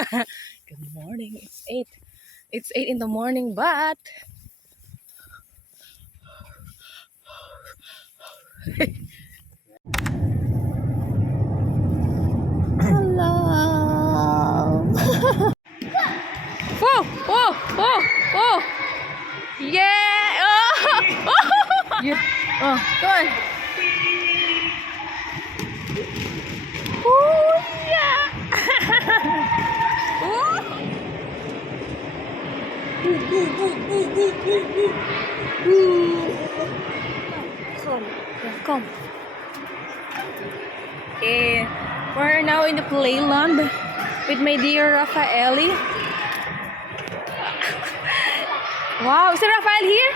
Good morning. It's 8. It's 8 in the morning, but hello. Whoa, whoa, whoa, whoa. Yeah. Oh. Yeah. Oh, go on. Oh, yeah. Come. Okay, we're now in the playland with my dear Rafaeli. Wow, is it Rafael here?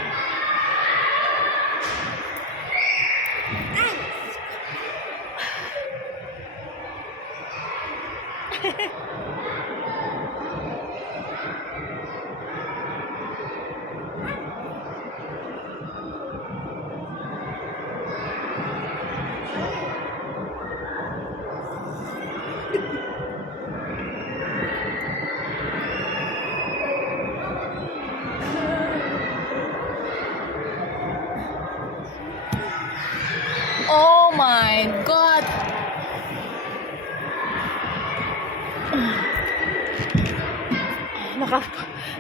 Oh my God!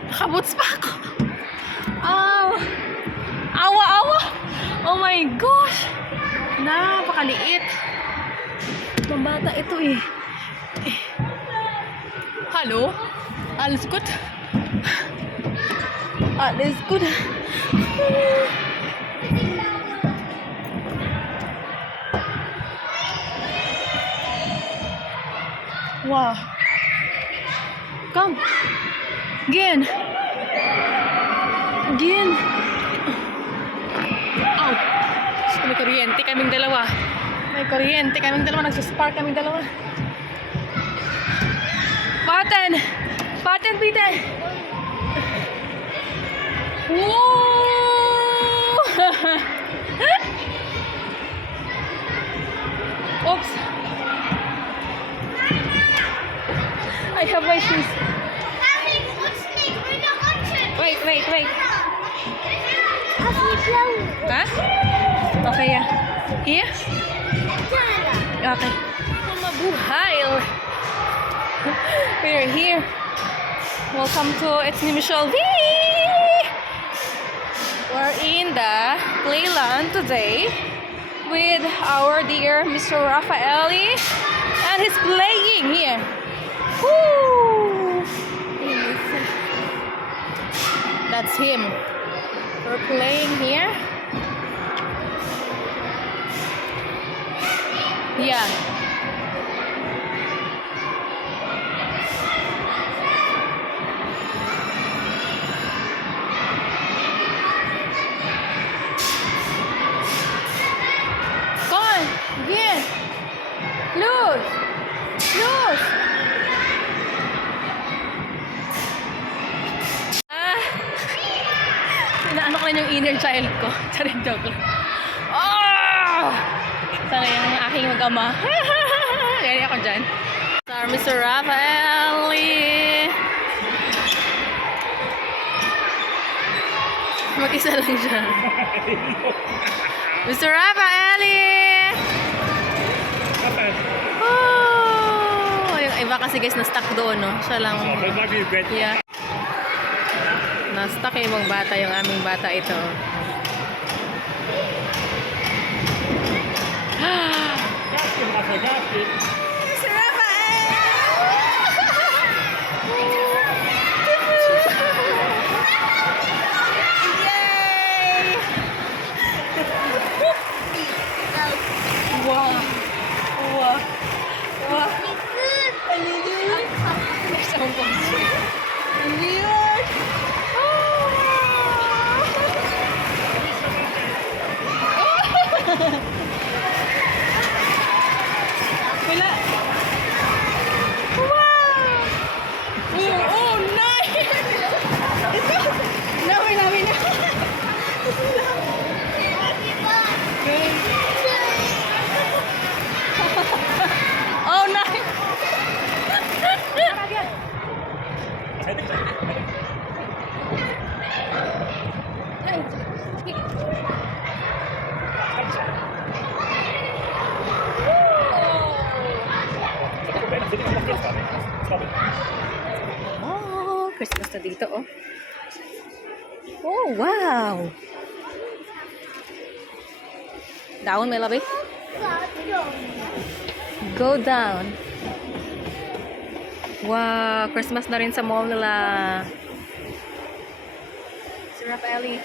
Nakaboots pa ako. Aw! Awa, awa! Oh my gosh! Napakaliit. Mabata ito eh. Hello? Alles gut? Alles gut? Wow. Come. Again. Again. Ow. May kuryente kaming dalawa. May kuryente kaming dalawa. Nagsaspark kaming dalawa. Button. Button, Peter. Whoa. Oops. I have my shoes. Wait, wait, wait. Huh? Okay, yeah. Here? Okay. Mabuhay. We're here. Welcome to It's Michelle V. We're in the playland today with our dear Mr. Rafaeli, and he's playing here. Woo! That's him. We're playing here. Yeah. Go on. Again. Loose. Loose. Inaano ko lang yung inner child ko. Charing joke lang. Oh! Sana yung aking mag-ama. Kaya ako dyan. Sir Mr. Rafaeli. Mag-isa lang siya. Mr. Rafaeli! Oh! Yung iba kasi guys na-stuck doon, no? Siya lang. Yeah. Na-stuck yung ibang bata, yung aming bata ito. Mr. Rafael! Yay! Wow! Wow! Wow! Ang weird! There's so much. Ang weird! Wala. Wow! Oh, nice! Nawi na. Oh, nice! na dito, oh. Oh, wow! Down, may labi? Go down. Wow, Christmas na rin sa mall nila. Si Rafaeli.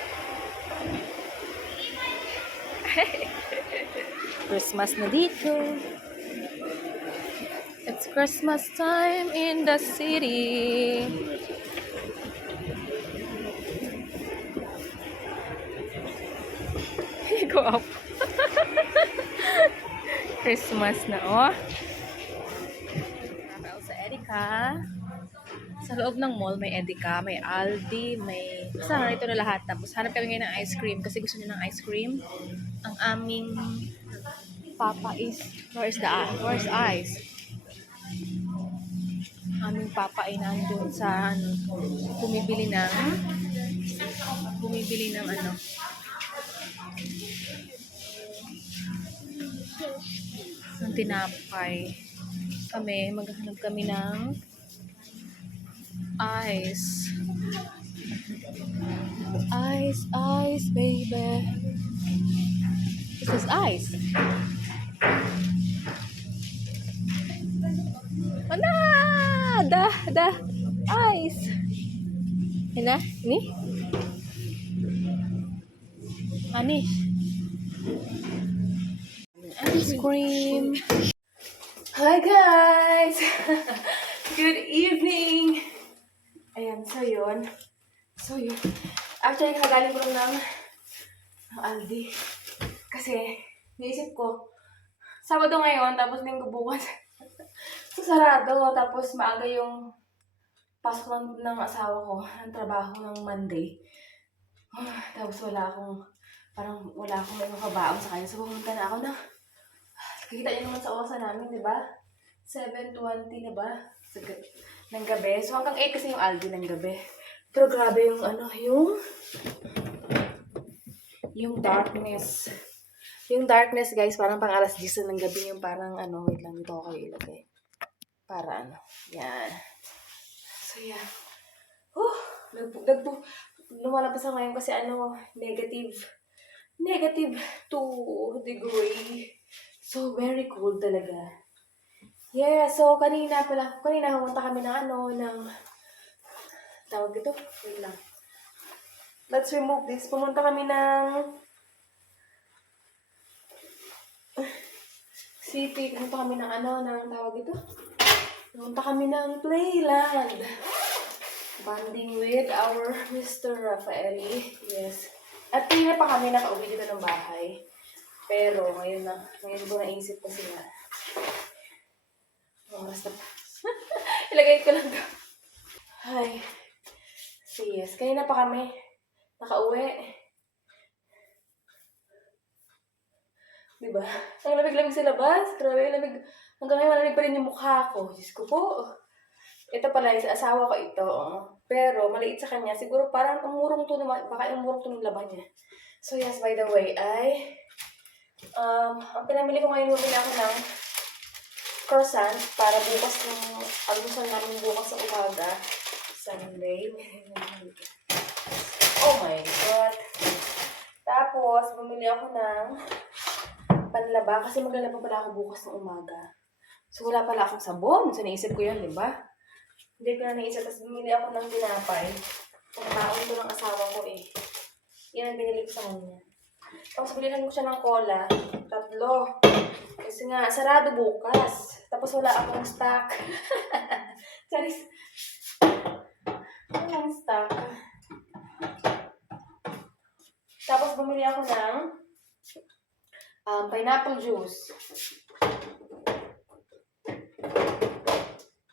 Christmas na dito. It's Christmas time in the city. Go up. Christmas na, oh. Rafael sa Edeka. Sa loob ng mall, may Edeka, may Aldi, may... Basta ito na lahat. Tapos hanap kami ngayon ng ice cream kasi gusto niya ng ice cream. Ang aming papa is... Where's ice? Aming papa ay nandun sa ano, bumibili ng ano, ng tinapay. Kami, maghahanap kami ng ice. Ice, baby. This is ice. Mana? Dah. Ice. Ina, ini? Ani. Ice cream. Hi guys! Good evening! Ayan, so yun. Actually, nakagaling ko lang ng Aldi. Kasi, naisip ko, Sabado ngayon, tapos Linggo bukas. So, sarado. Tapos, maaga yung pasok ng asawa ko, ang trabaho ng Monday. Tapos, wala akong may makabaon sa kanya. So, pumunta na ako na. Kikita niyo naman sa oras namin, di ba? 7:20 na ba? Ng gabi. So, hanggang 8 kasi yung Aldi ng gabi. Pero grabe yung yung darkness. Yung darkness, guys, parang pang alas 10 ng gabi yung parang wait lang, dito ako kayo ilagay. Para yan. So, yeah. Lumalabas ako ngayon kasi negative 2 degree. So, very cold talaga. Yeah, so kanina pumunta kami ng tawag ito? Wait lang. Let's remove this. Pumunta kami ng city. Pumunta kami ng tawag ito? Pumunta kami ng Playland. Bonding with our Mr. Rafaeli. Yes. At kaya pa kami nakauwi dito ng bahay. Pero ngayon ko naisip kasi nga. Oras na. Ilagay ko lang ito. Hi. So yes, kanina pa kami nakauwi. Diba? Ang lamig-lamig sa labas. Grabe, lamig. Hanggang ngayon malamig pa rin yung mukha ko. Diyos ko po. Ito pala, sa asawa ko ito. Pero maliit sa kanya. Siguro parang umurong to naman. Baka umurong to ng laban niya. So yes, by the way, ang pinamili ko ngayon, bumili ako ng croissant para bukas yung almusal namin bukas sa umaga. Sunday. Oh my God. Tapos, bumili ako ng panlaba kasi maglalaba pala ako bukas ng umaga. So, wala pala akong sabon. So, naisip ko yun, di ba? Hindi ko na naisip. Tapos, bumili ako ng tinapay. Pagkaon ko ng asawa ko eh. Yan ang binili ko sa kanya. Tapos, bilihan ko siya ng cola. 3. Kasi nga, sarado bukas. Tapos, wala akong stock. Charis. Walang stock. Tapos, bumili ako ng pineapple juice.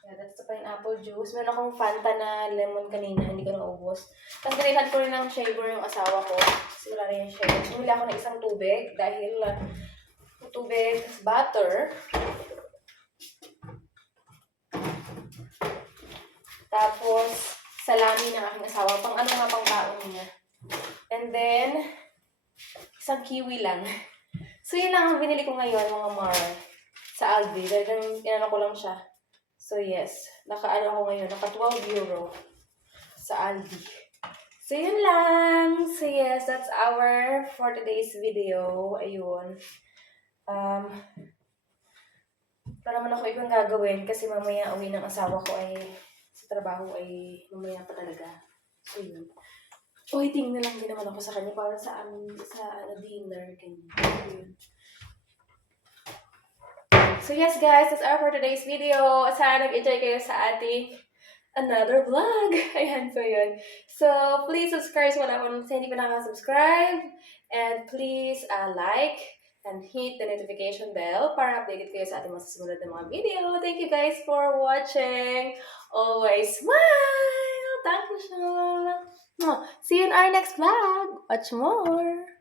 Yeah, that's the pineapple juice. Meron akong Fanta na lemon kanina. Hindi ko naubos. Tapos, nilihan ko rin ng shaver yung asawa ko. Kasi wala rin yung shaver. So, bumili ako ng isang tubig. Dahil tubig, butter. Tapos, salami ng aking asawa. Pang baon niya. And then, isang kiwi lang. So, yun lang ang binili ko ngayon, mga mar. Sa Aldi. Dahil ko lang siya. So, yes. Naka-12 euro. sa Aldi. So, yun lang. So, yes, that's our for today's video. Ayun. Para naman ako ibang gagawin kasi mamaya uwi ng asawa ko ay sa trabaho ay mamaya pa talaga. So, yun. Waiting na lang din naman ako sa kanya para sa amin, sa dinner. Ganyan. So, yes guys, that's all for today's video. Sana nag-enjoy kayo sa ating another vlog. Ayan, so yun. So, please subscribe sa hindi pa nakasubscribe. And please like and hit the notification bell para updated kayo sa ating mga susunod na mga video. Thank you guys for watching. Always smile! Thank you, Sean. See you in our next vlog. Watch more!